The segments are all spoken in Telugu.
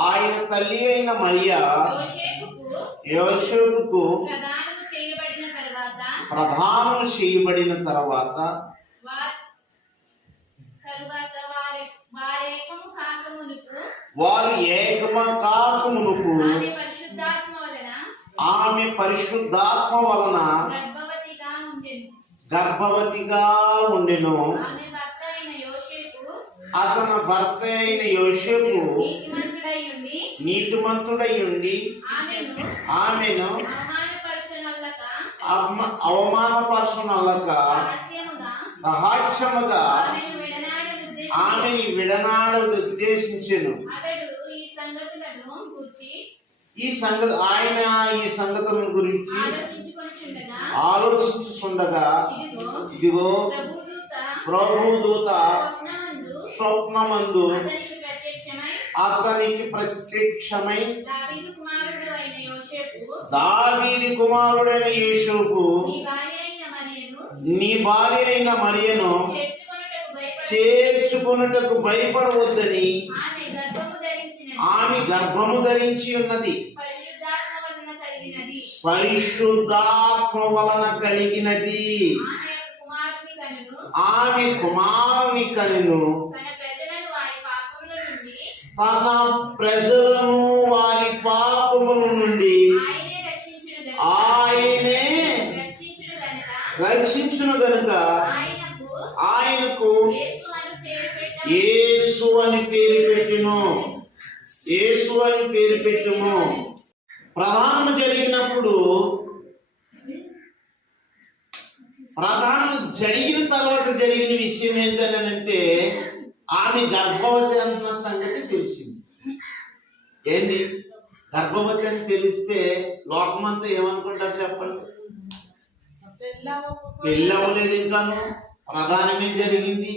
ఆయన తల్లి అయిన మరియా యోసేపుకు ప్రదానం చేయబడిన తర్వాత వారు ఏకము కాకమునుపు ఆమె పరిశుద్ధాత్మ వలన గర్భవతిగా ఉండెను. అతని భర్త అయిన యోసేపు నీతిమంతుడై ఉండి ఆమెను అవమానపరచనల్లక రహస్యముగా ఆమెని విడనాడ ఉద్దేశించెను. ఈ సంగతులను గురించి ఆలోచించుచుండగా ఇదిగో ప్రభుదూత స్వప్నమందు అతనికి ప్రత్యక్షమై దావీదు కుమారుడైన యోసేపు నీ భార్య అయిన మరియను చేర్చుకొనుటకు భయపడవద్దని ఆమె గర్భము ధరించి ఉన్నది. పరిశుద్ధాత్మ వలన కలిగినది. ఆమె కుమారుని కనును తన ప్రజలను వారి పాపముల నుండి ఆయనే రక్షించును గనుక ఆయనకు యేసు అని పేరు పెట్టును. యేసు అని పేరు పెట్టుము. ప్రధానం జరిగినప్పుడు ప్రధానం జరిగిన తర్వాత జరిగిన విషయం ఏంటంటే ఆమె గర్భవతి అన్న సంగతి తెలిసింది. ఏంటి గర్భవతి అని తెలిస్తే లోకమంతా ఏమనుకుంటారు చెప్పండి? పెళ్ళి అవ్వలేదు, ఇంకాను ప్రధానమే జరిగింది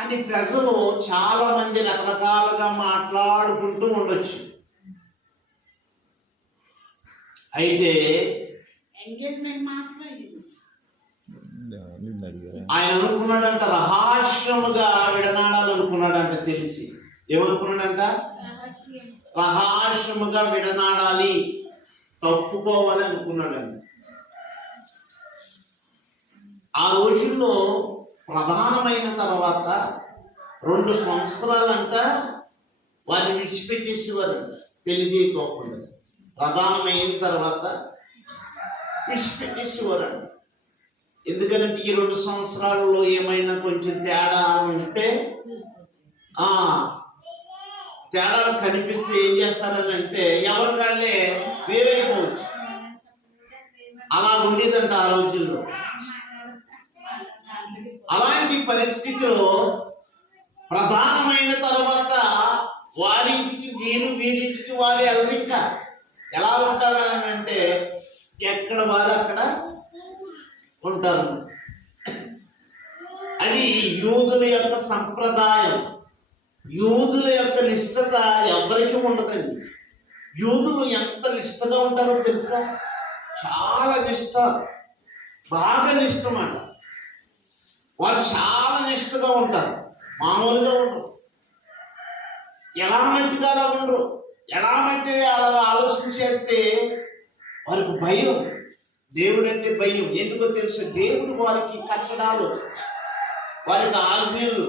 అని ప్రజలు చాలా మంది రకరకాలుగా మాట్లాడుకుంటూ ఉండొచ్చు. అయితే ఆయన అనుకున్నాడంట రహస్యముగా విడనాడాలనుకున్నాడంట. తెలిసి ఏమనుకున్నాడంట? రహస్యముగా విడనాడాలి, తప్పుకోవాలి అనుకున్నాడంట. ఆ రోజుల్లో ప్రధానమైన తర్వాత 2 సంవత్సరాలంట వారిని విడిచిపెట్టేసేవారంట పెళ్లి చేయకోకుండా. ప్రధానమైన తర్వాత విడిచిపెట్టేసేవారంట. ఎందుకంటే ఈ 2 సంవత్సరాలలో ఏమైనా కొంచెం తేడా ఉంటే తేడాలు కనిపిస్తే ఏం చేస్తారని అంటే ఎవరికాళ్ళే వేరైపోవచ్చు. అలా ఉండేదంట ఆ రోజుల్లో. అలాంటి పరిస్థితిలో ప్రధానమైన తర్వాత వారింటికి వీరింటికి వారు వెళ్ళిక ఎలా ఉంటారని అంటే ఎక్కడ వారు అక్కడ ఉంటారు. అది యూదుల యొక్క సంప్రదాయం. యూదుల యొక్క నిష్ఠత ఎవరికి ఉండదండి. యూదులు ఎంత నిష్ఠగా ఉంటారో తెలుసా? చాలా నిష్ఠ, బాగా నిష్ఠమాట. వాళ్ళు చాలా నిష్ఠగా ఉంటారు, మామూలుగా ఉండరు. ఎలా మట్టిగా అలా ఉండరు. ఎలా మట్టి అలా ఆలోచన చేస్తే వారికి భయం, దేవుడు అంటే భయం. ఎందుకో తెలుసు? దేవుడు వారికి కట్టడాలు, వారికి ఆజ్ఞలు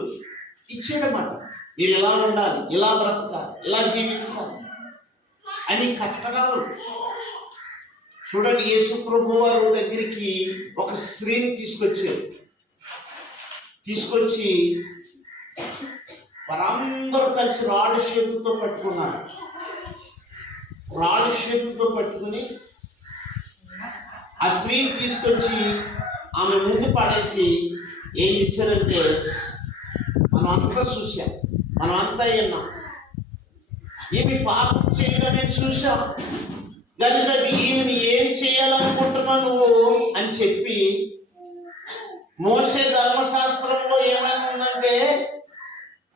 ఇచ్చాడన్నమాట. మీరు ఎలా ఉండాలి, ఇలా బ్రతకాలి, ఇలా జీవించాలి అని కట్టడాలు. చూడండి, యేసు ప్రభు వారు దగ్గరికి ఒక స్త్రీని తీసుకొచ్చి వారందరూ కలిసి రాళ్ళు చేతులతో పట్టుకున్నారు. రాళ్ళు చేతులతో పట్టుకుని ఆ స్త్రీని తీసుకొచ్చి ఆమె ముందు పడేసి ఏం చేశారంటే, మనం అంతా చూసాం, మనం అంతా విన్నాం, ఏమి పాపం చేయడమే చూసాం కనుక ఈమెను ఏం చేయాలనుకుంటున్నావు నువ్వు అని చెప్పి, మోషే ధర్మశాస్త్రంలో ఏమైనా ఉందంటే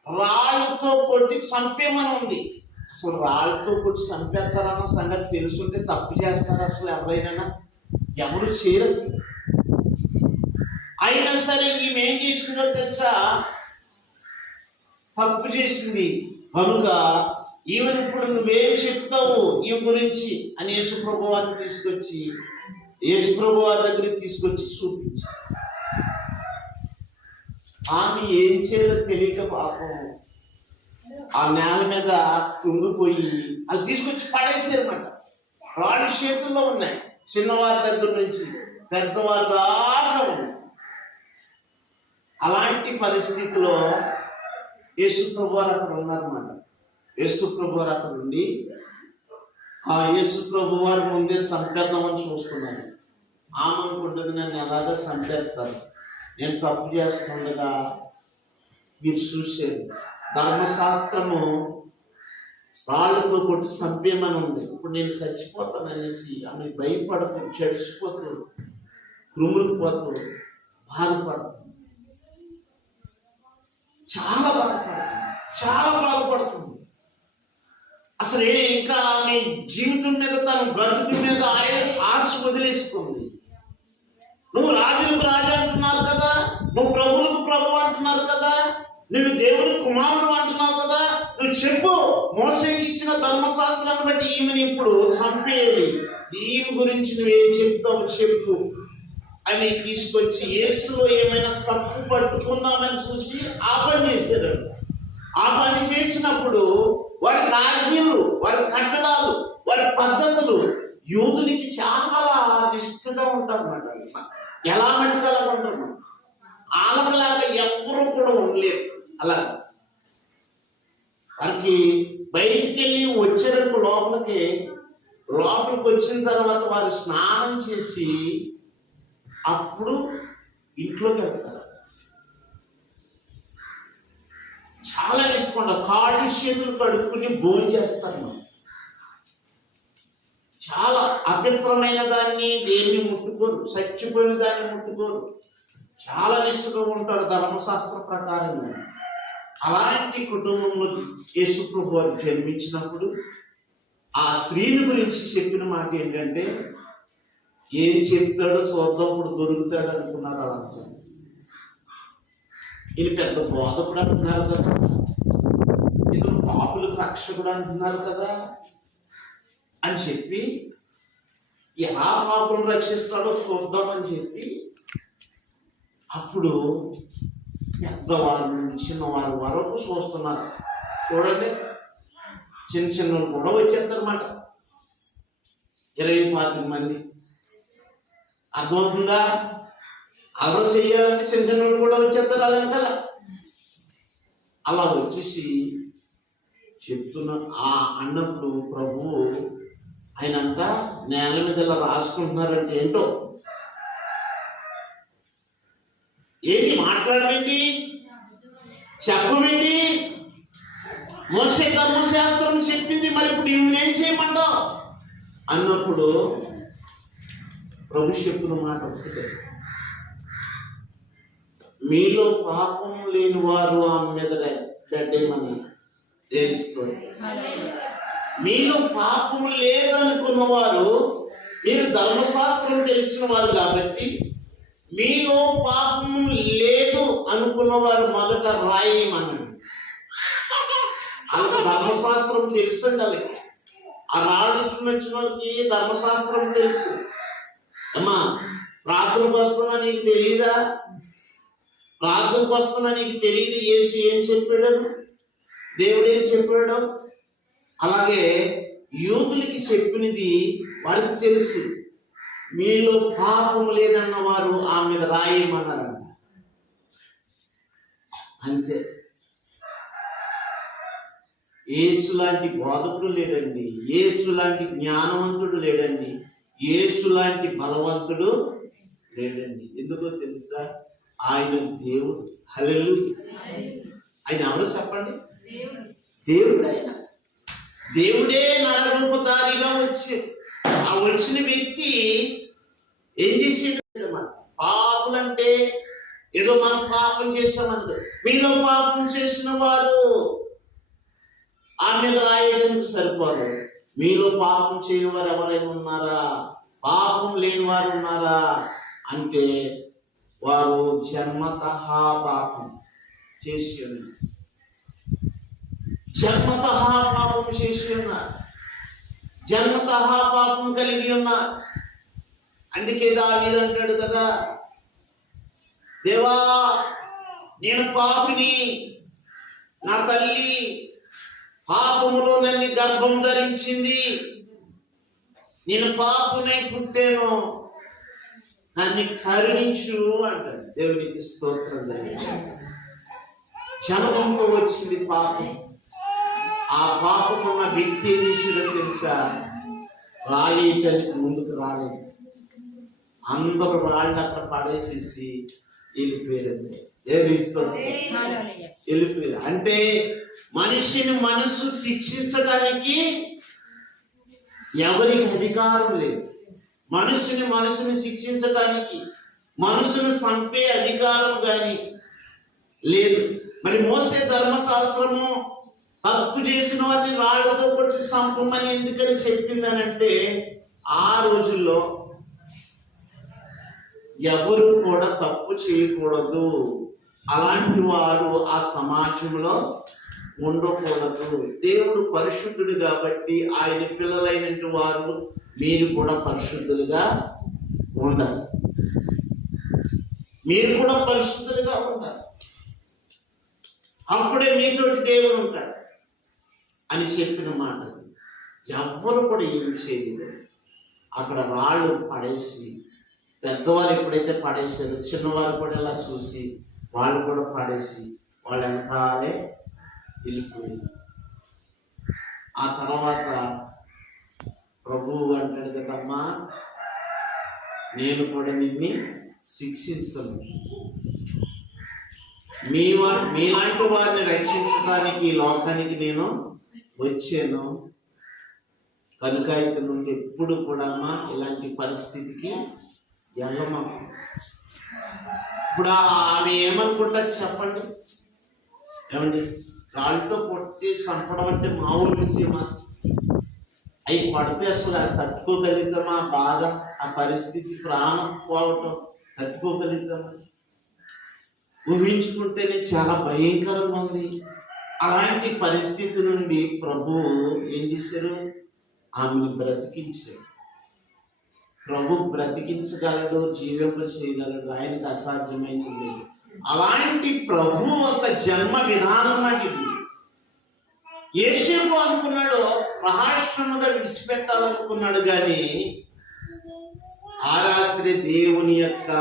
రాళ్ళతో కొట్టి చంపేమని ఉంది. అసలు రాళ్ళతో కొట్టి చంపేస్తారన్న సంగతి తెలుసుంటే తప్పు చేస్తారు అసలు ఎవరైనా? ఎవరు చేయరు అసలు. అయినా సరే ఈమె ఏం చేసిందో తెలుసా? తప్పు చేసింది కనుక ఈమెను ఇప్పుడు నువ్వేం చెప్తావు ఈమె గురించి అని యేసుప్రభు వారిని తీసుకొచ్చి యేసుప్రభు వారి దగ్గరికి తీసుకొచ్చి చూపించి ఆమె ఏం చేయాలో తెలియక పాపం ఆ నేల మీద కుంగిపోయి అది తీసుకొచ్చి పడేసారన్నమాట. రాళ్ళు చేతుల్లో ఉన్నాయి, చిన్నవారి దగ్గర నుంచి పెద్దవారి దాకా ఉన్నాయి. అలాంటి పరిస్థితిలో యేసుప్రభు వారు అక్కడ ఉన్నారన్నమాట. యేసుప్రభు వారు అక్కడ ఉండి ఆ యేసుప్రభు వారి ముందే సంపేద్దామని చూస్తున్నారు. ఆమె అనుకుంటుంది నన్ను ఎలాగో చంపేస్తారు, నేను తప్పు చేస్తుండగా మీరు చూశారు. ధర్మశాస్త్రము రాళ్ళతో కొట్టి చంపేమని ఉంది. ఇప్పుడు నేను చచ్చిపోతాననేసి ఆమె భయపడుతూ చెడిసిపోతూ కృములిపోతూ బాధపడుతుంది, చాలా బాధపడుతుంది. అసలు ఇంకా ఆమె జీవితం మీద తన బ్రతుకు మీద ఆశ వదిలేసుకుంది. నువ్వు రాజులకు రాజు అంటున్నారు కదా, నువ్వు ప్రభువులకు ప్రభు అంటున్నారు కదా, నువ్వు దేవుని కుమారుడు అంటున్నావు కదా, నువ్వు చెప్పు, మోసేకి ఇచ్చిన ధర్మశాస్త్రాన్ని బట్టి ఈమెను ఇప్పుడు చంపేయాలి, ఈమె గురించి నువ్వేం చెప్తావు చెప్పు అని తీసుకొచ్చి యేసులో ఏమైనా తప్పు పట్టుకుందామని చూసి ఆ పని చేశారు. ఆ పని చేసినప్పుడు వారి ఆజ్ఞలు, వారి కట్టడాలు, వారి పద్ధతులు యూదునికి చాలా నిష్ఠగా ఉంటారన్నమాట. ఎలా మట్టుగా అలా ఉంటారు, ఆలకలాగా ఎవరు కూడా ఉండలేరు. అలా వారికి బయటికి వెళ్ళి వచ్చేటప్పుడు లోపలికి వచ్చిన తర్వాత వారు స్నానం చేసి అప్పుడు ఇంట్లోకి వెళ్తారు. చాలా ఇష్టం, కాళ్ళు చేతులు కడుక్కుని భోజనం చేస్తారు. చాలా అపవిత్రమైన దాన్ని దేన్ని ముట్టుకోరు, చచ్చిపోయిన దాన్ని ముట్టుకోరు, చాలా నిష్ఠగా ఉంటారు ధర్మశాస్త్ర ప్రకారంగా. అలాంటి కుటుంబంలో యేసుప్రభు వారు జన్మించినప్పుడు ఆ స్త్రీని గురించి చెప్పిన మాట ఏంటంటే, ఏం చెప్తాడో చూద్దాప్పుడు దొరుకుతాడు అనుకున్నారు. వాళ్ళంతా ఈయన పెద్ద బోధకుడు అంటున్నారు కదా, ఇతను పాపులకు రక్షకుడు అంటున్నారు కదా అని చెప్పి ఎలా పాపులను రక్షిస్తాడో చూద్దామని చెప్పి అప్పుడు పెద్దవారి నుండి చిన్నవారి వరకు చూస్తున్నారు. చూడండి, చిన్న కూడా వచ్చేస్తారన్నమాట, 20-25 మంది. అర్థమవుతుందా? అల్లరి చెయ్యాలంటే చిన్న కూడా వచ్చేస్తారు అలా వెనకాల. అలా వచ్చేసి చెప్తున్నా అన్నప్పుడు ప్రభువు ఆయనంతా నేల మీద ఇలా రాసుకుంటున్నారంటే ఏంటో, ఏంటి మాట్లాడమేంటి, చెప్పమేంటి, మోసే ధర్మశాస్త్రం చెప్పింది, మరి ఇప్పుడు ఏం చేయమంటావు అన్నప్పుడు ప్రభు చెప్పిన మాట ఒకటే, మీలో పాపం లేని వారు ఆమె మీద గడ్డేమన్నారు. మీలో పాపం లేదనుకున్న వారు, మీరు ధర్మశాస్త్రం తెలిసిన వారు కాబట్టి మీలో పాపం లేదు అనుకున్న వారు మొదట రాయమన్నాడు. అంత ధర్మశాస్త్రం తెలుసండి వాళ్ళకి. ఆ రాళ్ళు వచ్చిన వాళ్ళకి ధర్మశాస్త్రం తెలుసు. అమ్మా, ప్రార్థనకు వస్తున్నా నీకు తెలియదా? ప్రార్థనకు వస్తున్నా నీకు తెలియదు యేసు ఏం చెప్పాడు, దేవుడు ఏం చెప్పాడు? అలాగే యూదులకి చెప్పినది వారికి తెలుసు. మీలో పాపం లేదన్న వారు ఆమె మీద రాయమన్నారంట. అంతే. యేసు లాంటి బోధకుడు లేడండి, యేసు లాంటి జ్ఞానవంతుడు లేడండి, యేసు లాంటి బలవంతుడు లేడండి. ఎందుకో తెలుసా? ఆయన దేవుడు. హల్లెలూయా. ఆయన ఎవరు చెప్పండి? దేవుడు. ఆయన దేవుడే నరరూపధారిగా వచ్చి ఆ వచ్చిన వ్యక్తి ఏం చేసేది? పాపులంటే ఏదో మనం పాపం చేసామని, మీలో పాపం చేసిన వారు ఆమె మీద రాయడానికి సరిపోదు. మీలో పాపం చేయని వారు ఎవరైనా ఉన్నారా? పాపం లేని వారు ఉన్నారా అంటే వారు జన్మతః పాపం చేసి జన్మతః పాపం చేసి ఉన్నారు, జన్మతః పాపం కలిగి ఉన్నారు. అందుకే దావీదు అంటాడు కదా, దేవా నేను పాపిని, నా తల్లి పాపములో నన్ను గర్భం ధరించింది, నేను పాపునై పుట్టాను, నన్ను కరుణించు అంటాడు. దేవునికి స్తోత్రం. జన్మంతో వచ్చింది పాపం. ఆ పాపమున్న వ్యక్తి ఏం చేసినో తెలుసా? రాయటానికి ముందుకు రాలేదు. అందరూ రాళ్ళు అక్కడ పడేసేసి వెళ్ళిపోయారు. వెళ్ళిపోయారు. అంటే మనిషిని మనసు శిక్షించడానికి ఎవరికి అధికారం లేదు. మనసుని శిక్షించడానికి, మనసును చంపే అధికారం కానీ లేదు. మరి మోసే ధర్మశాస్త్రము తప్పు చేసిన వారిని రాళ్లతో కొట్టి చంపమని ఎందుకని చెప్పిందనంటే, ఆ రోజుల్లో ఎవరు కూడా తప్పు చేయకూడదు, అలాంటి వారు ఆ సమాజంలో ఉండకూడదు. దేవుడు పరిశుద్ధుడు కాబట్టి ఆయన పిల్లలైనటువంటి వారు మీరు కూడా పరిశుద్ధులుగా ఉండాలి. మీరు కూడా పరిశుద్ధులుగా ఉండాలి. అప్పుడే మీతోటి దేవుడు ఉంటాడు అని చెప్పిన మాట. ఎవ్వరు కూడా ఏమి చేయలేదు. అక్కడ రాళ్ళు పడేసి, పెద్దవారు ఎప్పుడైతే పడేసారో చిన్నవారు కూడా ఇలా చూసి వాళ్ళు కూడా పడేసి వాళ్ళ వెనకాలే వెళ్ళిపోయింది. ఆ తర్వాత ప్రభువు అంటాడు కదమ్మా, నేను కూడా నిన్ను శిక్షించను, మీలాంటి వారిని రక్షించడానికి ఈ లోకానికి నేను వచ్చాను కనుక ఇక నుండి ఎప్పుడు కూడా అమ్మా ఇలాంటి పరిస్థితికి వెళ్ళమా. ఇప్పుడు ఆమె ఏమనుకుంటా చెప్పండి? ఏమండి, రాళ్ళతో కొట్టి చంపడం అంటే మామూలు విషయమా? అవి పడితే అసలు అది తట్టుకోగలుగుతామా? బాధ, ఆ పరిస్థితి, ప్రాణం పోవటం తట్టుకోగలుగుతామా? ఊహించుకుంటేనే చాలా భయంకరంగా ఉంది. అలాంటి పరిస్థితి నుండి ప్రభు ఏం చేశారు? ఆమెను బ్రతికించారు. ప్రభు బ్రతికించగలడు, జీవింప చేయగలడు, ఆయనకు అసాధ్యమైనది లేదు. అలాంటి ప్రభు ఒక జన్మ విధానం నాటిది. యేసేపు అనుకున్నాడు రహస్యముగా విడిచిపెట్టాలనుకున్నాడు, కానీ ఆ రాత్రి దేవుని యొక్క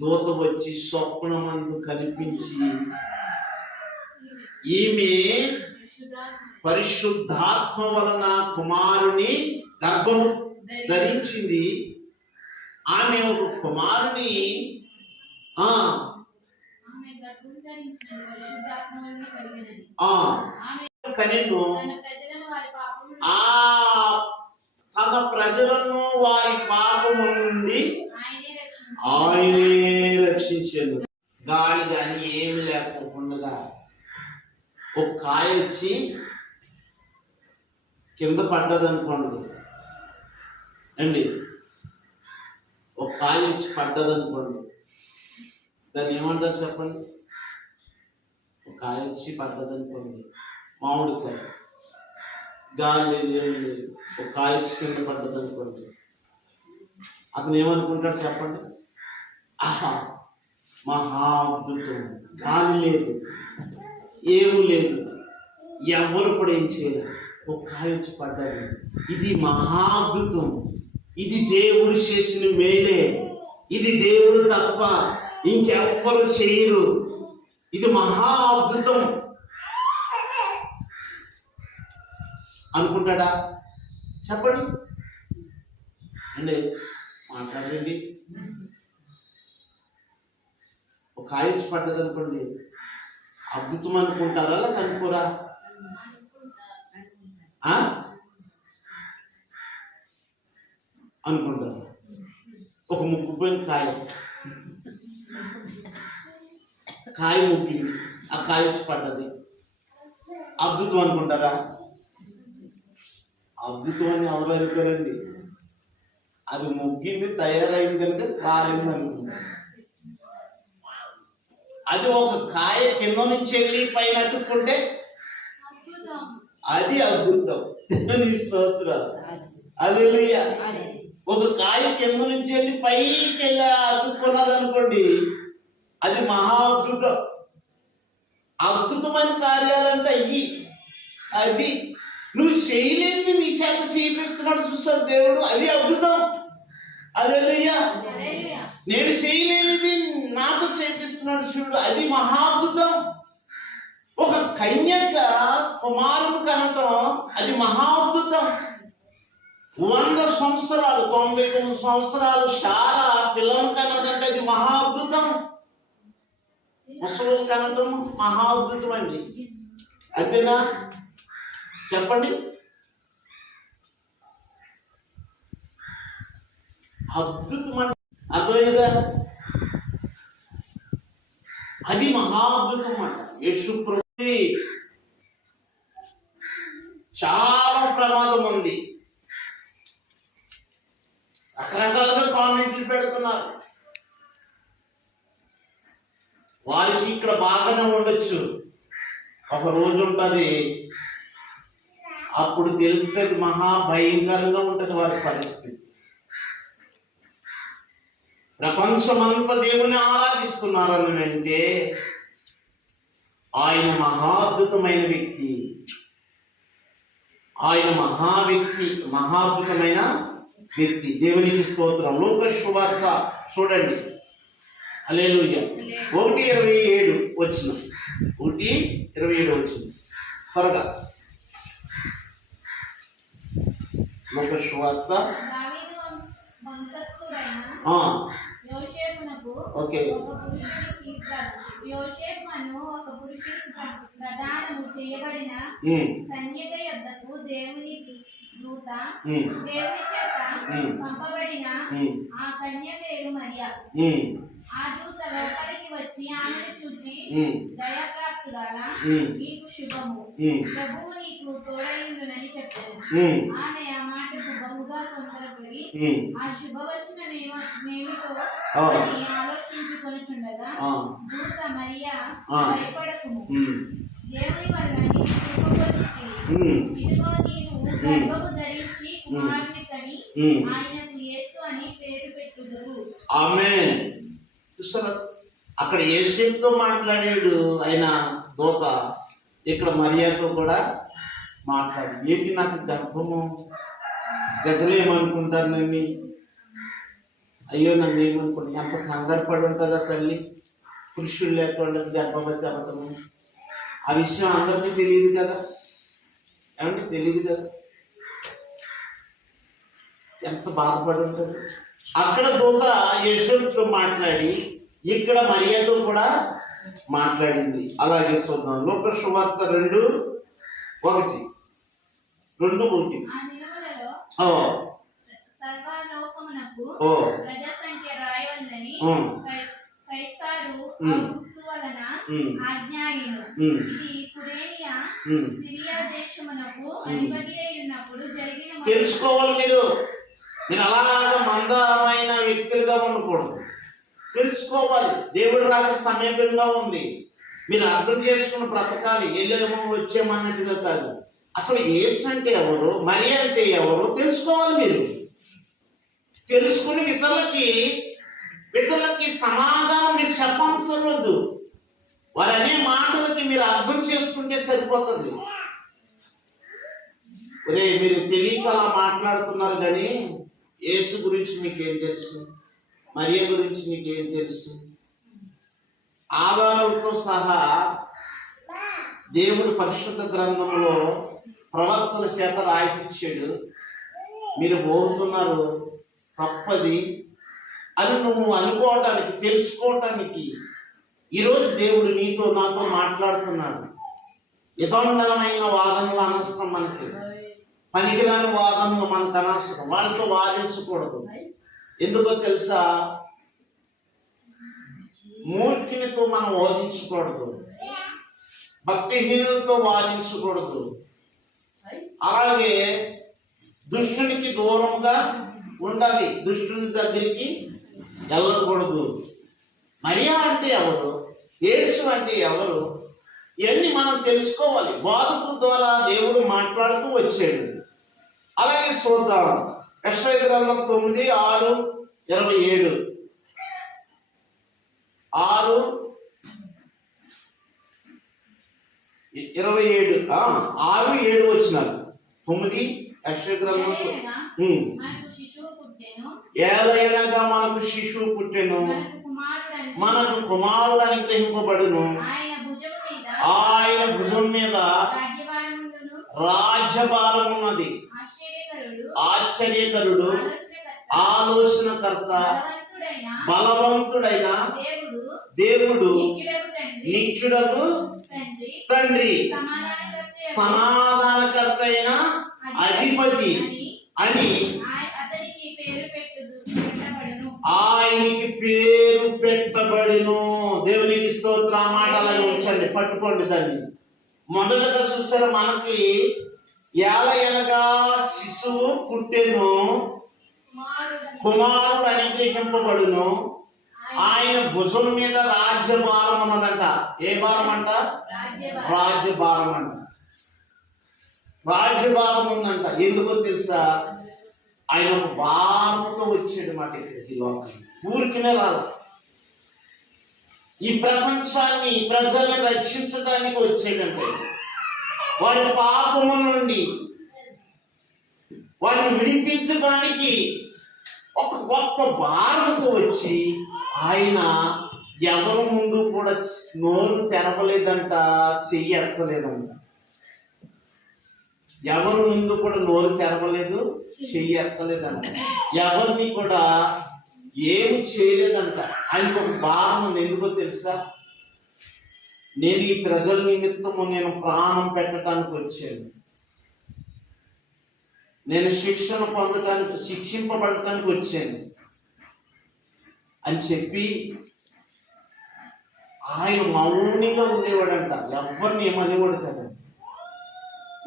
దూత వచ్చి స్వప్నమందు కనిపించి, ఈమె పరిశుద్ధాత్మ వలన కుమారుని గర్భము ధరించింది, ఆమె ఒక కుమారుని కనెను, తన ప్రజలను వారి పాపము నుండి ఆయనే రక్షించాడు. గాలి కానీ ఏమి లేకపోకుండా ఒక కాయ వచ్చి కింద పడ్డదనుకోండి అండి, ఒక కాయ వచ్చి పడ్డదనుకోండి, దాన్ని ఏమంటారు చెప్పండి? ఒక కాయ వచ్చి పడ్డదనుకోండి, మామిడికాయ, గాలి లేదు ఏమి లేదు, ఒక కాయ వచ్చి కింద పడ్డదనుకోండి, అతను ఏమనుకుంటాడు చెప్పండి? ఆహా మహా అద్భుతం, గాలి లేదు ఏమీ లేదు, ఎవరు కూడా ఏం చేయలేదు, ఒక కాయ వచ్చి పడ్డారు, ఇది మహా అద్భుతం, ఇది దేవుడు చేసిన మేలే, ఇది దేవుడు తప్ప ఇంకెవ్వరు చేయరు, ఇది మహా అద్భుతం అనుకుంటాడా? చెప్పండి అండి, మాట్లాడండి. ఒక కాయ వచ్చి పడ్డది అనుకోండి, అద్భుతం అనుకుంటారా లేదా అనుకోరా? అనుకుంటారు. ఒక ముగ్గుపోయిన కాయ ముగ్గింది, ఆ కాయ వచ్చి పడ్డది, అద్భుతం అనుకుంటారా? అద్భుతం అని ఎవరు అనుకోరండి, అది ముగ్గింది, తయారైంది కనుక కాలింది అనుకుంటారు. అది ఒక కాయ కింద నుంచి వెళ్ళి పైన అతుక్కుంటే అది అద్భుతం. దేవుని స్తోత్రం. హల్లెలూయా. ఒక కాయ కింద నుంచి వెళ్ళి పైకి వెళ్ళి అతుక్కున్నది అనుకోండి, అది మహా అద్భుతం. అద్భుతమైన కార్యాలంటే అయ్యి అది నువ్వు చేయలేని నీ చేత చేపిస్తున్నాడు చూస్తావు దేవుడు, అది అద్భుతం. హల్లెలూయా. నేను చేయలేనిది నాతో చేపిస్తున్నాడు చూడు, అది మహా అద్భుతం. ఒక కన్యక కుమారుడు కనటం అది మహా అద్భుతం. 100 సంవత్సరాలు 99 సంవత్సరాలు శారా పిల్లలు కన్నదంటే అది మహా అద్భుతం. ముసలు కనటం మహా అద్భుతం అండి. అంతేనా? చెప్పండి. అద్భుతం అంటే అర్థమైందా? అది మహా అద్భుతం అన్నమాట. యేసు ప్రభు చాలా ప్రమాదం ఉంది. రకరకాలుగా కామెంట్లు పెడుతున్నారు. వారికి ఇక్కడ బాగానే ఉండొచ్చు, ఒక రోజు ఉంటుంది, అప్పుడు తెలుగుతుంది మహా భయంకరంగా ఉంటుంది వారి పరిస్థితి. ప్రపంచమంతా దేవుని ఆరాధిస్తున్నారని అంటే ఆయన మహాద్భుతమైన వ్యక్తి, ఆయన మహాద్భుతమైన వ్యక్తి. దేవునికి స్తోత్రం. లూకా సువార్త చూడండి. హల్లెలూయా. 1:27 వచ్చిన 1:27 వచ్చింది. త్వరగా లూకా సువార్త. ఓకే. యోసేపును ఒక పురుషునికి ప్రదానము చేయబడిన కన్యక యొద్దకు దేవుని దూత దేవుని చేత పంపబడిన ఆ కన్య పేరు మరియా. ఆ దూత లోపలికి వచ్చి ఆమెను చూచి, దయాప్రాప్తురాలా, నీకు శుభము, ప్రభువు నీకు తోడైయుండునని చెప్పారు. ఆమె ఆ మాటకు బహుగా తొందరపడి ఆ శుభవచనమేమిటో అని ఆలోచించుకొనుచుండగా దూత మరియా, భయపడకుము, దేవుని వల్ల నీవు కృప, ఇదిగో నీవు గర్భము ధరించి కుమారుని కని ఆయనకు యేసు అని పేరు పెట్టుదురు. ఆమేన్. చూసారా, అక్కడ యేసుతో మాట్లాడాడు ఆయన దూత, ఇక్కడ మరియాతో కూడా మాట్లాడు. ఏంటి నాకు గర్భము, గజలేమనుకుంటారు నన్ను, అయ్యో నన్ను ఏమనుకుంటా, ఎంత కంగారు పడి ఉంటుందా తల్లి, పురుషుడు లేకుండా గర్భవతి అవ్వటము. ఆ విషయం అందరికీ తెలియదు కదా, ఏమంటే తెలియదు కదా, ఎంత బాధపడి ఉంటుంది. అక్కడ దూత యేసుతో మాట్లాడి ఇక్కడ మరియాతో కూడా మాట్లాడింది. అలాగే చూద్దాం. లూకా సువార్త 2:1. సర్వలోకమునకు ప్రజా సంఖ్య రాయవలెనని కైసారు వలన ఆజ్ఞాయను. ఇది కురేనియా సిరియా దేశమునకు అధిపతి అయినప్పుడు జరిగిన. తెలుసుకోవాలి మీరు అలాగా మందమైన వ్యక్తులుగా ఉండకూడదు. తెలుసుకోవాలి, దేవుడు రాక సమీపంగా ఉంది. మీరు అర్థం చేసుకుని బ్రతకాలి. వెళ్ళేమో వచ్చేమన్నట్టుగా కాదు. అసలు యేసు అంటే ఎవరు, మరియ అంటే ఎవరు తెలుసుకోవాలి. మీరు తెలుసుకుని ఇతరులకి సమాధానం మీరు చెప్పవసరం వద్దు. వారు అనే మాటలకి మీరు అర్థం చేసుకుంటే సరిపోతుంది. మీరు తెలియక అలా మాట్లాడుతున్నారు, కానీ యేసు గురించి మీకేం తెలుసు, మరియ గురించి మీకేం తెలుసు? ఆధారాలతో సహా దేవుడు పరిశుద్ధ గ్రంథంలో ప్రవక్తల చేత రాయిపించాడు. మీరు పోతున్నారు తప్పది అని నువ్వు అనుకోవటానికి, తెలుసుకోవటానికి ఈరోజు దేవుడు నీతో నాతో మాట్లాడుతున్నాడు. యథార్థమైన వాదనలు అనవసరం, మనకి పనికిరాని వాదనలు మనకు అనవసరం. వాళ్ళతో వాదించకూడదు. ఎందుకో తెలుసా, మూర్ఖునితో మనం వాదించకూడదు, భక్తిహీనులతో వాదించకూడదు, అలాగే దుష్టునికి దూరంగా ఉండాలి, దుష్టుని దగ్గరికి వెళ్ళకూడదు. మరియా అంటే ఎవరు, యేసు అంటే ఎవరు, ఇవన్నీ మనం తెలుసుకోవాలి. బోధకుల ద్వారా దేవుడు మాట్లాడుతూ వచ్చాడు. అలాగే చూద్దాం, యెషయా గ్రంథం 9:6-27. 6:27 వచ్చినారు. 9 యెషయా గ్రంథం. ఏలయనగా మనకు శిశువు పుట్టెను, మనకు కుమారుడు అనుగ్రహింపబడును, ఆయన భుజం మీద రాజ్యభారం ఉన్నది. ఆశ్చర్యకరుడు, ఆలోచనకర్త, బలవంతుడైన దేవుడు, నిత్యుడగు తండ్రి, సమాధానకర్త అయిన అధిపతి అని ఆయనకి పేరు పెట్టబడును. దేవునికి స్తోత్రం. ఆ మాట అలాగే ఉంచండి, పట్టుకోండి దాన్ని. మొదటగా చూసారు, మనకి ఏలయనగా శిశువు పుట్టెను, కుమారుడు అనుగ్రహింపబడును, ఆయన భుజం మీద రాజ్యభారం ఉన్నదంట. ఏ భారం అంట? రాజ్యభారం అంట. రాజ్యభారం ఉందంట. ఎందుకో తెలుసా? ఆయన ఒక భారంతో వచ్చాడు మాట ఈ లోకానికి. ఊరికినే రాదు. ఈ ప్రపంచాన్ని, ప్రజల్ని రక్షించడానికి వచ్చాడంటే, వారి పాపముల నుండి వారిని విడిపించడానికి ఒక గొప్ప భారంతో వచ్చి, ఆయన ఎవరి ముందు కూడా నోరు తెరవలేదంట, చెయ్యి ఎత్తలేదంట. ఎవరి ముందు కూడా నోరు తెరవలేదు, చెయ్యి ఎత్తలేదంట. ఎవరిని కూడా ఏమి చేయలేదంట. ఆయనకు ఒక భారం ఉంది. ఎందుకో తెలుసా? నేను ఈ ప్రజల నిమిత్తము నేను ప్రాణం పెట్టడానికి వచ్చాను, నేను శిక్షణ పొందడానికి, శిక్షింపబడటానికి వచ్చాను అని చెప్పి ఆయన మౌనిగా ఉండేవాడంట. ఎవరిని ఏమనేవాడు కదా.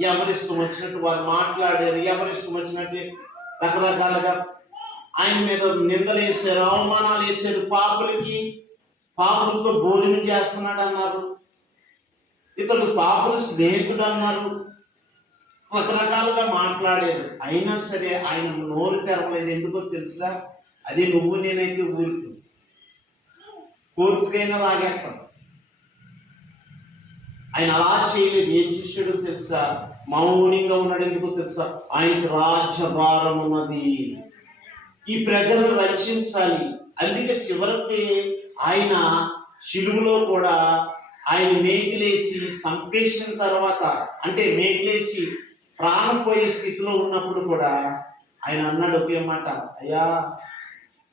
ఎవరిష్టం వచ్చినట్టు వారు మాట్లాడారు, ఎవరిష్టం వచ్చినట్టు రకరకాలుగా ఆయన మీద నిందలు వేశారు, అవమానాలు వేశారు. పాపులతో భోజనం చేస్తున్నాడు అన్నారు, ఇతడు పాపుల స్నేహితుడు అన్నారు, రకరకాలుగా మాట్లాడారు. అయినా సరే ఆయన నోరు తెరవలేదు. ఎందుకో తెలుసా? అది నువ్వు నేనైతే ఊరికి కోరికైనా లాగేస్తాం. ఆయన అలా చేయలేదు. ఏం చేశాడో తెలుసా? మౌనంగా ఉన్నాడు. ఎందుకో తెలుసా? ఆయనకి రాజ్యభారం ఉన్నది, ఈ ప్రజలను రక్షించాలి. అందుకే చివరికి ఆయన శిలువలో కూడా ఆయన మేకులేసి సంపేసిన తర్వాత, అంటే మేకులేసి ప్రాణం పోయే స్థితిలో ఉన్నప్పుడు కూడా ఆయన అన్నాడు ఒకే మాట, అయ్యా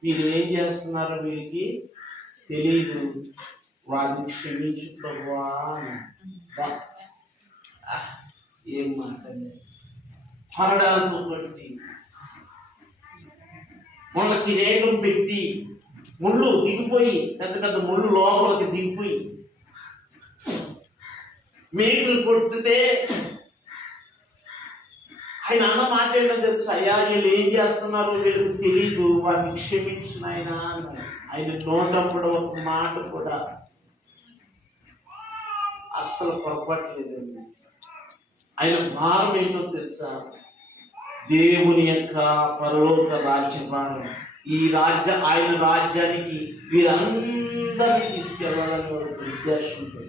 వీళ్ళు ఏం చేస్తున్నారో వీరికి తెలియదు, వారిని క్షమించు ప్రభువా. ఏం మాట! హరడాలతో కొట్టి, ముళ్ళ కిరీటం పెట్టి, ముళ్ళు దిగిపోయి, పెద్ద పెద్ద ముళ్ళు లోపలికి దిగిపోయి, మేకులు కొట్టితే ఆయన అన్న మాట్లాడడం తెలుసు, అయ్యా వీళ్ళు ఏం చేస్తున్నారో వీళ్ళకి తెలీదు, వారిని క్షమించిన ఆయన నోటప్పుడు ఒక మాట కూడా అస్సలు పొరపట్లేదండి. ఆయన భారం ఏంటో తెలుసా? దేవుని యొక్క పరలోక రాజ్యభారం. ఈ ఆయన రాజ్యానికి వీరందరినీ తీసుకెళ్లాలని ఒక ఉద్దేశంతో,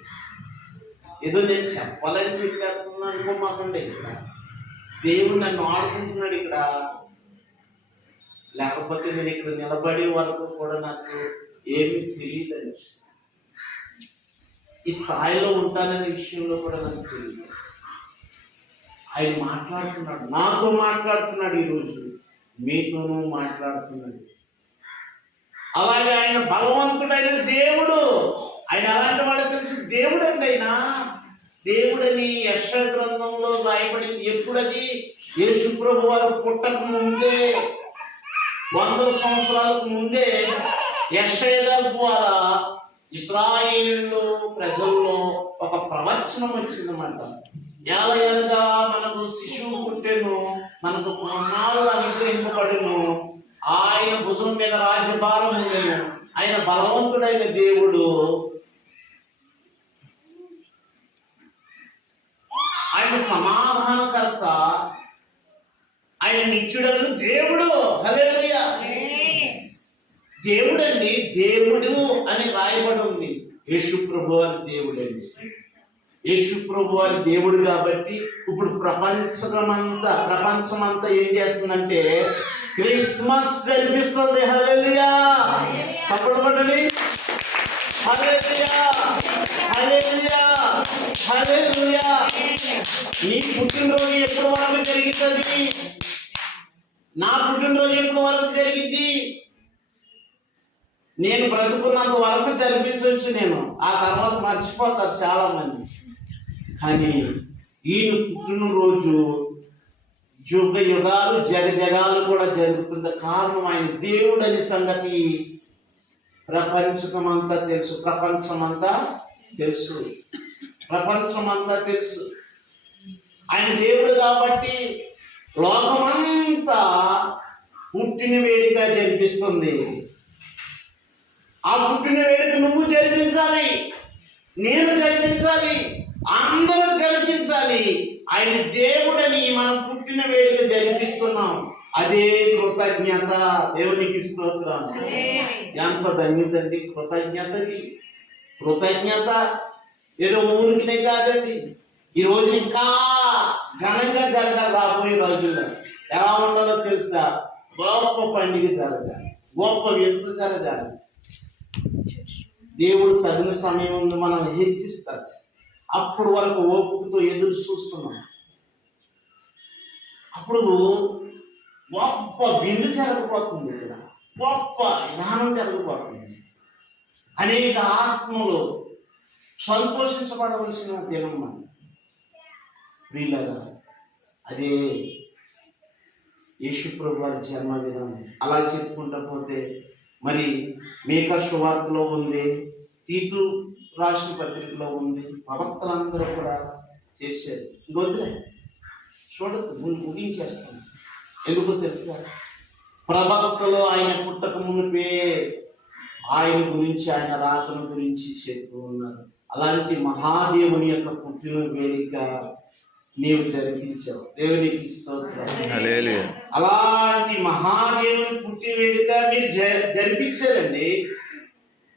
ఏదో నేను చెప్పాలని చెప్పేస్తున్నాను అనుకోమాకండి. ఇక్కడ దేవుడు నన్ను ఆడుకుంటున్నాడు. ఇక్కడ లేకపోతే నేను ఇక్కడ నిలబడే వరకు కూడా నాకు ఏమీ తెలియదని, ఈ స్థాయిలో ఉంటాననే విషయంలో కూడా నాకు తెలియదు. ఆయన మాట్లాడుతున్నాడు, నాతో మాట్లాడుతున్నాడు, ఈరోజు మీతోనూ మాట్లాడుతున్నాడు. అలాగే ఆయన బలవంతుడైన దేవుడు. ఆయన అలాంటి వాడు తెలిసి దేవుడు అండి. ఆయన దేవుడని యెషయా గ్రంథంలో రాయబడింది. ఎప్పుడది? యేసు ప్రభు వారు పుట్టక ముందే, 100 సంవత్సరాలకు ముందే యెషయా ద్వారా ఇశ్రాయేలు ప్రజల్లో ఒక ప్రవచనం వచ్చిందన్నమాట. ఏలయనగా మనకు శిశువు పుట్టెను, మనకు కుమారుడు అనుగ్రహింపబడును, ఆయన భుజం మీద రాజ్యభారం ఉండెను, ఆయన బలవంతుడైన దేవుడు, సమాధానకర్త, ఆయన నిత్యుడగు దేవుడు. హల్లెలూయా. దేవుడండి, దేవుడు అని రాయబడి ఉంది. యేసు ప్రభు వారి దేవుడండి. యేసు ప్రభు వారి దేవుడు కాబట్టి ఇప్పుడు ప్రపంచమంతా ఏం చేస్తుందంటే క్రిస్మస్ జరిపిస్తుంది. హల్లెలూయా. తప్పుడు పట్టండి. హల్లెలూయా, హల్లెలూయా, హల్లెలూయా. నీ పుట్టినరోజు ఎప్పుడు వరకు జరుగుతుంది? నా పుట్టినరోజు ఎప్పుడు వరకు జరిగింది? నేను బ్రతుకున్నంత వరకు జరిపించవచ్చు. నేను ఆ తర్వాత మర్చిపోతారు చాలా మంది. కానీ ఈయన పుట్టినరోజు యుగ యుగాలు జగజగాలు కూడా జరుగుతుంది. కారణం ఆయన దేవుడు అనే సంగతి ప్రపంచమంతా తెలుసు. ప్రపంచమంతా తెలుసు. ఆయన దేవుడు కాబట్టి లోకమంతా పుట్టిన వేడుక జరిపిస్తుంది. ఆ పుట్టిన వేడుక నువ్వు జరిపించాలి, నేను జరిపించాలి, అందరూ జరిపించాలి. ఆయన దేవుడని మనం పుట్టిన వేడుక జరిపిస్తున్నాం. అదే కృతజ్ఞత. దేవునికి స్తోత్రం. ఎంత ధన్యతండి కృతజ్ఞత. ఏదో ఊరికినే కాదండి. ఈ రోజు ఇంకా ఘనంగా జరగాలి. రాబోయే రోజుల్లో ఎలా ఉండాలో తెలుసా? గొప్ప పండుగ జరగాలి, గొప్ప వింత జరగాలి. దేవుడు తగిన సమయం ఉంది మనల్ని హెచ్చిస్తాడు. అప్పుడు వరకు ఓపికతో ఎదురు చూస్తున్నాం. అప్పుడు గొప్ప విందు జరగబోతుంది కదా, గొప్ప విధానం జరగబోతుంది. అనేక ఆత్మలు సంతోషించబడవలసిన దినం మనం వీళ్ళగా. అదే యేసు ప్రభు వారి జన్మదినం. అలా చెప్పుకుంటా పోతే మరి మీకా సువార్తలో ఉంది, తీతు రాసిన పత్రికలో ఉంది, ప్రవక్తలందరూ కూడా చేశారు. ఇంకొద్దులే చూడద్దు, ముగించేస్తాను. ఎందుకో తెలుసా? ప్రవక్తలో ఆయన పుట్టక మునిపే ఆయన గురించి, ఆయన రాకను గురించి చెప్తూ ఉన్నారు. అలాంటి మహాదేవుని యొక్క పుట్టిన వేదిక నీవు జరిపించావు. దేవునికి స్తోత్రం. అలాంటి మహాదేవుని పుట్టిన వేదిక మీరు జరిపించారండి.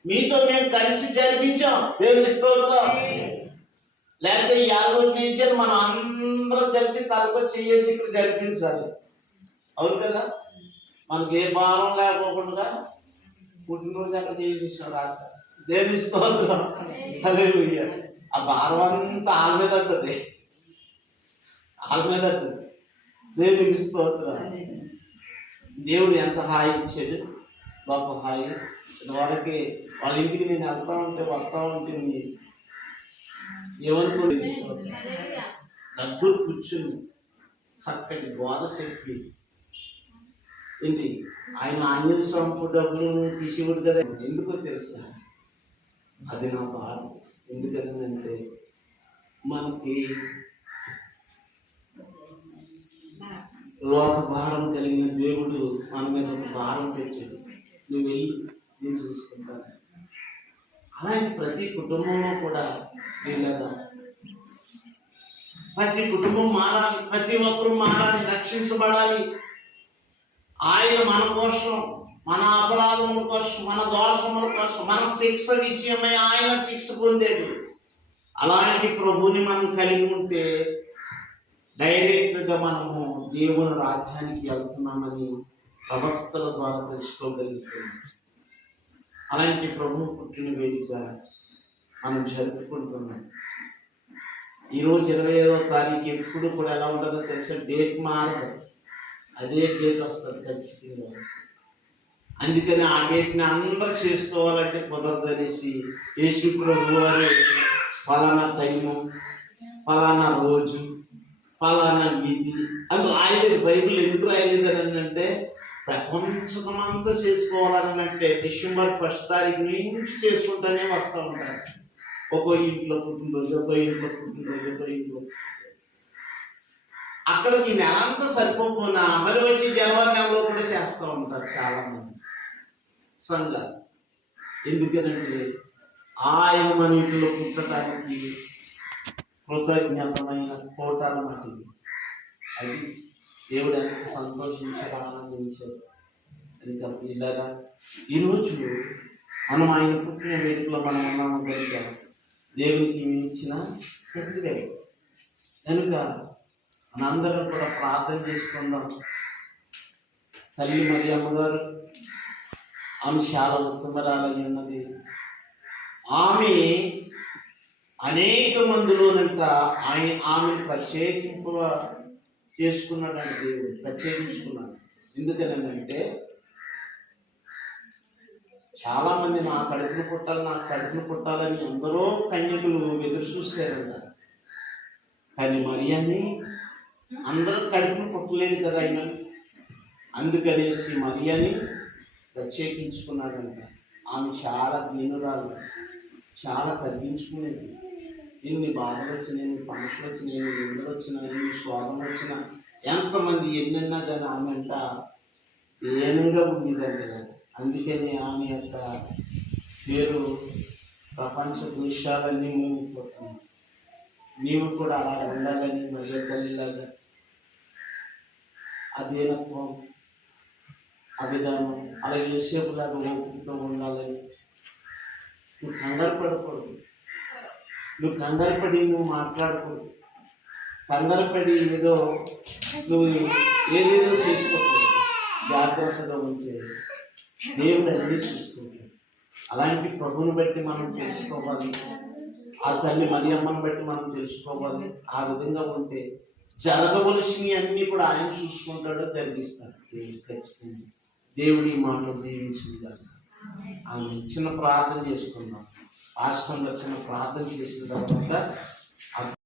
మీతో మేము కలిసి జరిపించాం. దేవునికి స్తోత్రం. లేకపోతే ఈ 50 నుంచి మనం అందరం కలిసి తలపై చేసి ఇక్కడ జరిపించాలి. అవును కదా? మనకి ఏ భారం లేకోకుండా పుట్టినరోజు అక్కడ చేసేసాడు రాక. దేవుని స్తోత్రం. హల్లెలూయా. ఆ భారం అంతా ఆళ్ళ మీద ఉంటుంది. దేవునికి స్తోత్రం. దేవుడు ఎంత హాయి ఇచ్చాడు, గొప్ప హాయి. ఇదివరకే వాళ్ళ ఇంటికి నేను వస్తా ఉంటే ఏమనుకోండి, దగ్గర కూర్చుని చక్కటి బోధ చెప్పి ఏంటి ఆయన ఆంజనేయ స్వామి డబ్బులు తీసేవాడు కదా. ఎందుకో తెలుసా? అది నా బాధ. ఎందుకంటే మనకి లోక భారం కలిగిన దేవుడు మన మీద ఒక భారం పెట్టాడు. నువ్వు వెళ్ళి నేను చూసుకుంటాను. అలాంటి ప్రతి కుటుంబంలో కూడా వీళ్ళగా ప్రతి కుటుంబం మారాలి, ప్రతి ఒక్కరూ మారాలి, రక్షించబడాలి. ఆయన మన కోసం, మన అపరాధముల కోసం, మన దోషముల కోసం, మన శిక్ష విషయమై ఆయన శిక్ష పొందాడు. అలాంటి ప్రభుని మనం కలిగి ఉంటే డైరెక్ట్గా మనము దేవుని రాజ్యానికి వెళ్తున్నామని ప్రవక్తల ద్వారా తెలుసుకోగలుగుతున్నాం. అలాంటి ప్రభు పుట్టిన వేదిక మనం జరుపుకుంటున్నాం. ఈరోజు 25వ తారీఖు ఎప్పుడు కూడా ఎలా ఉంటుందో తెలిసే, డేట్ మారదు, అదే డేట్ వస్తుంది ఖచ్చితంగా. అందుకని ఆ డేట్ని అందరూ చేసుకోవాలంటే కుదరదనేసి యేసు ప్రభు వారు ఫలానా టైము, ఫలానా రోజు, ఫలానా విధి అది రాయలేదు. బైబిల్ ఎందుకు రాయలేదని అంటే ప్రపంచమంతా చేసుకోవాలని అంటే డిసెంబర్ 1వ తారీఖు నుంచి చేసుకుంటూనే వస్తూ ఉంటారు. ఒక్కో ఇంట్లో పుట్టినరోజు, ఒక్కో ఇంట్లో పుట్టినరోజు, ఒక్కో ఇంట్లో. అక్కడికి నెలంతా సరిపోకపోయినా మరి వచ్చి జనవరి నెలలో కూడా చేస్తూ ఉంటారు చాలా మంది సంఘాలు. ఎందుకనంటే ఆయన మన ఇంట్లో పుట్టడానికి కృతజ్ఞతమైన కోటాల మట్టిది. అది దేవుడు ఎంత సంతోషించాడు, ఆనందించాడు. ఇంకా ఇలాగా ఈరోజు మనం ఆయన పుట్టిన వేడుకలో మనం ఉన్నాము కనుక దేవునికి ఇచ్చిన ప్రతివే కనుక మనందరం కూడా ప్రార్థన చేసుకుందాం. తల్లి మరియమ్మ గారు ఆమె చాలా ఉత్తమరాలై ఉన్నది. ఆమె అనేక మందిలోనంట ఆమెను ప్రత్యేకింప చేసుకున్నాడంటే దేవుడు ప్రత్యేకించుకున్నాడు. ఎందుకనంటే చాలా మంది నా కడుపును పుట్టాలని ఎందరో కన్యకులు ఎదురు చూశారంట. కానీ మరియాన్ని అందరూ కడుపును పుట్టలేదు కదా ఆయన. అందుకనేసి మరియాన్ని ప్రత్యేకించుకున్నాడంట. ఆమె చాలా దీనురాలు, చాలా తగ్గించుకునేది. ఎన్ని బాధలు వచ్చినా, ఎన్ని సమస్యలు వచ్చినా, ఎన్ని నిందలు వచ్చినా, ఎన్ని శోధన వచ్చినా, ఎంతమంది ఎన్నన్నా కానీ ఆమె అంట ఏనుగా ఉండేదంట. అందుకని ఆమె యొక్క పేరు ప్రపంచ దృశ్యాలన్నీ మూగిపోతుంది. నీవు కూడా అలా ఉండాలని మరియ తల్లిలాగా అధీనత్వం, అభిధానం, అలాగే యోసేపులాగా ఓపికతో ఉండాలని. నువ్వు కంగారు పడకూడదు, నువ్వు కంగారు పడి నువ్వు మాట్లాడకూడదు, కంగారు పడి ఏదో నువ్వు ఏదేదో చేసుకోకూడదు. జాగ్రత్తగా ఉంటే దేవుడు అన్నీ చూసుకుంటాడు. అలాంటి ప్రభుని బట్టి మనం తెలుసుకోవాలి, ఆ తల్లి మరియమ్మని బట్టి మనం తెలుసుకోవాలి. ఆ విధంగా ఉంటే జరగవలసినవి అన్నీ కూడా ఆయన చూసుకుంటాడో జరిగిస్తాడు. ఖచ్చితంగా దేవుడి మాటలు దీవించింది కాదు. ఆమె చిన్న ప్రార్థన చేసుకున్నాం. పాస్టర్ చిన్న ప్రార్థన చేసిన తర్వాత